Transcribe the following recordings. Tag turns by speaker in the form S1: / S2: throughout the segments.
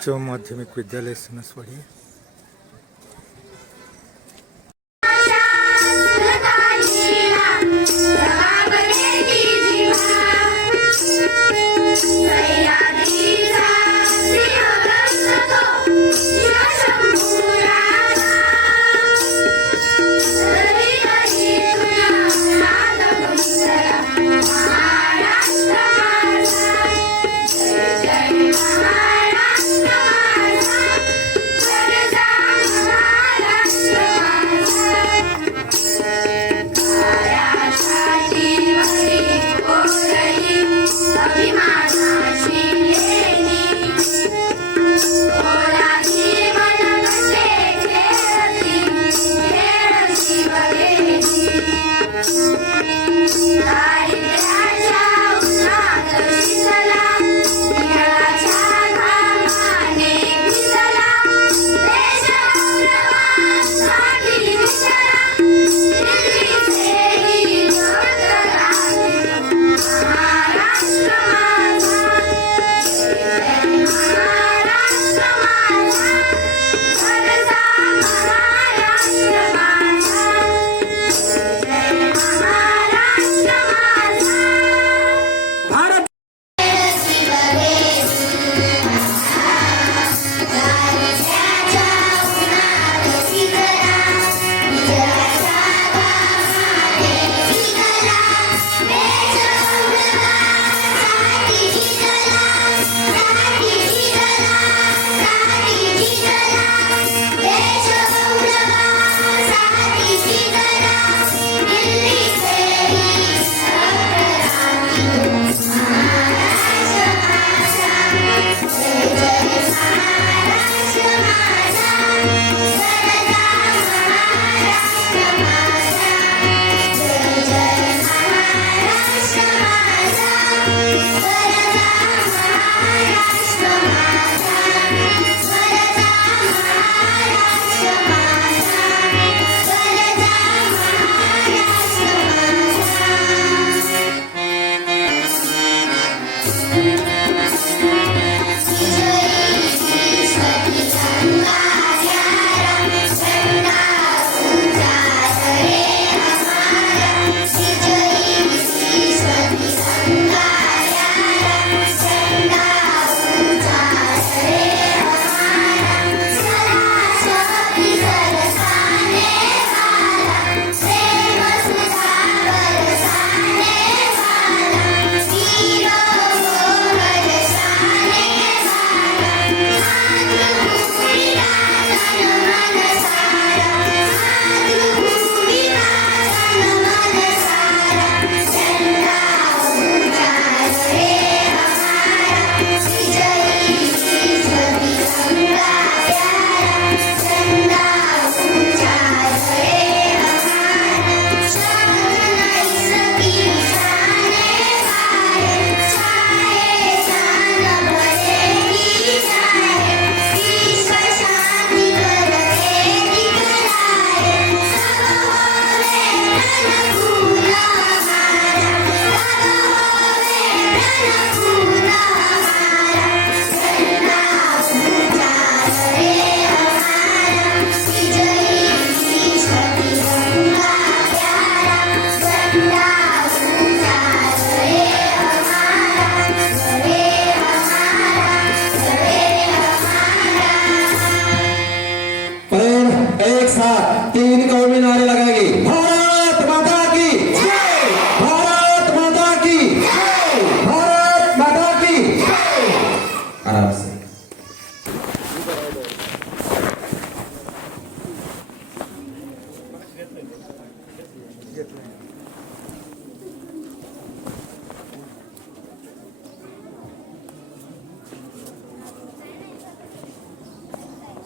S1: उच्च माध्यमिक विद्यालय
S2: सनसवाड़ी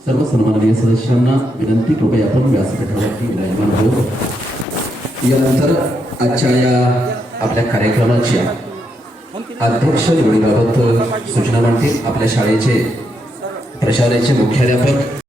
S3: सर्व सन्माननीय सदस्यांना विनंती कृपया आपण व्यासपीठावरती विराजमान होत यानंतर आजच्या या आपल्या कार्यक्रमाच्या अध्यक्ष निवडीबाबत सूचना मांडतील आपल्या शाळेचे प्रशालेचे मुख्याध्यापक